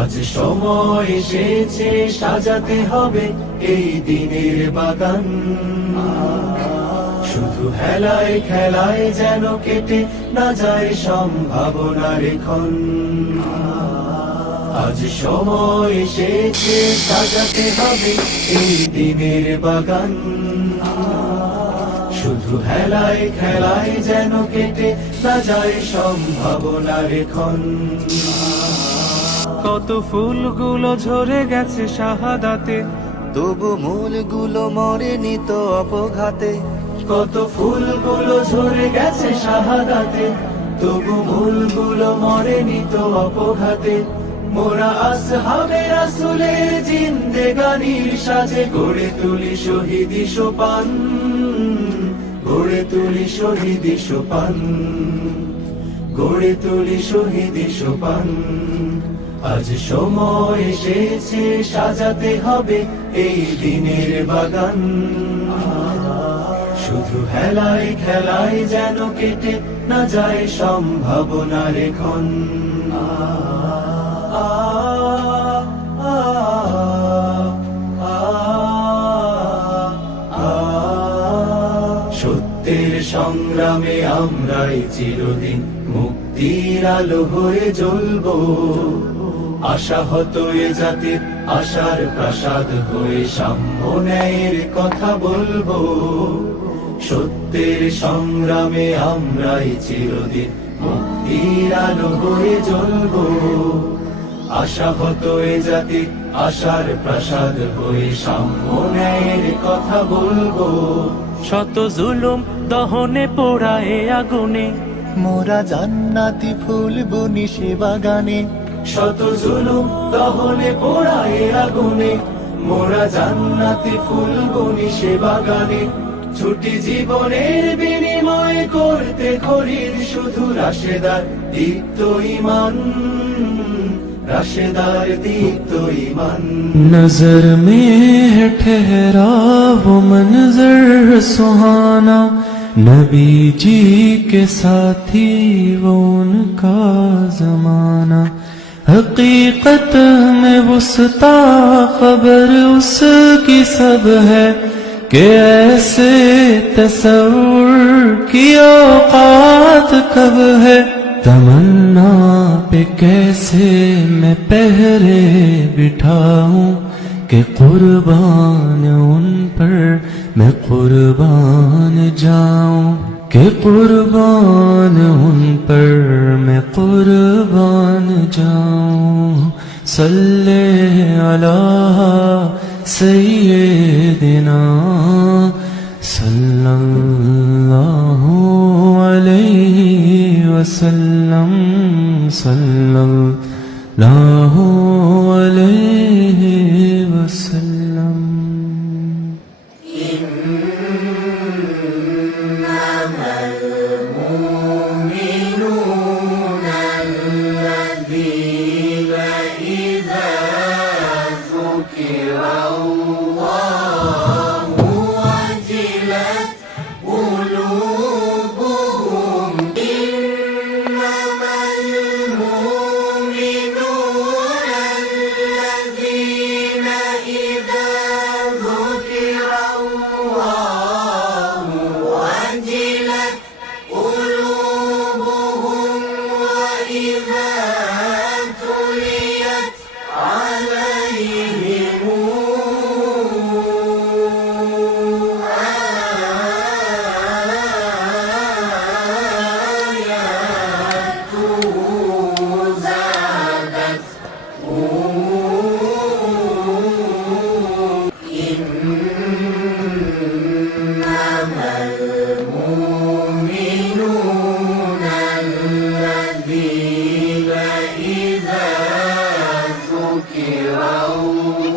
আজ সময় এসেছে সাজাতে হবে এই দিনের বাগান, শুধু হেলায় খেলায় যেন কেটে না যায় সম্ভাবনার ক্ষণ। আজ সময় এসেছে সাজাতে হবে এই দিনের বাগান, শুধু হেলায় খেলায় যেন কেটে না যায় সম্ভাবনার ক্ষণ। কত ফুলগুলো ঝরে গেছে শাহাদাতে, তবু মূলগুলো মরেনি তো অপঘাতে। কত ফুলগুলো ঝরে গেছে শাহাদাতে, তবু মূলগুলো মরেনি তো অপঘাতে। মোরা আসহাবে রাসূলের জিন্দেগানির সাজে গড়ে তুলি শহীদি সোপান, গড়ে তুলি শহীদি সোপান, গড়ে তুলি শহীদি সোপান। আজ সময় এসেছে সাজাতে হবে এই দিনের বাগান, শুধু হেলায় খেলায় যেন কেটে না যায় সম্ভাবনার ক্ষণ। সত্যের সংগ্রামে আমরাই চিরদিন মুক্তির আলো হয়ে জ্বলবো, আশাহত এ জাতির আশার প্রাসাদ হয়ে সাম্য ন্যায়ের কথা বলবো। সত্যের সংগ্রামে আমরাই চিরদিন মুক্তির আলো হয়ে জ্বলবো, আশাহত এ জাতির আশার প্রাসাদ হয়ে সাম্য ন্যায়ের কথা বলবো। শত জুলুম দহনে পোড়ায় আগুনে, মোরা জান্নাতি ফুল বুনি সে বাগানে। শত জুলুম দহনে পোড়ায় আগুনে, মোরা জান্নাতি ফুল বুনি সে বাগানে। ছুটি জীবনের বিনিময় করতে খরিদ শুধু রাশেদার দীপ্ত ঈমান, राशेदार दीप्त ईमान। नजर में है ठहरा वो मंजर सुहाना, नबी जी के साथी वो उनका जमाना। हकीकत में वुस्ता खबर उसकी सब है कि ऐसे तसव्वुर की औकात कब है। तमन्ना पे कैसे मैं पहरे बिठाऊं कि कुर्बान उन पर मैं कुर्बान जाऊं, कि कुर्बान उन पर मैं कुर्बान जाऊं। सल्ले अला सय्यिदिना सल्लल्लाहु अलैहि वसल्लम, सल्लल्लाहु अलैहि वसल्लम। इन्नमल मुमिनूना अल्लज़ीना इज़ा ज़ुकिरल्लाहु वजिलत क़ुलूबुहुम। इन्नमल मुमिनूना अल्लज़ीना इज़ा ज़ुकिरल्लाहु वजिलत क़ुलूबुहुम वइज़ा तुलियत अलैहिम إنما المؤمنون الذين إذا ذكر الله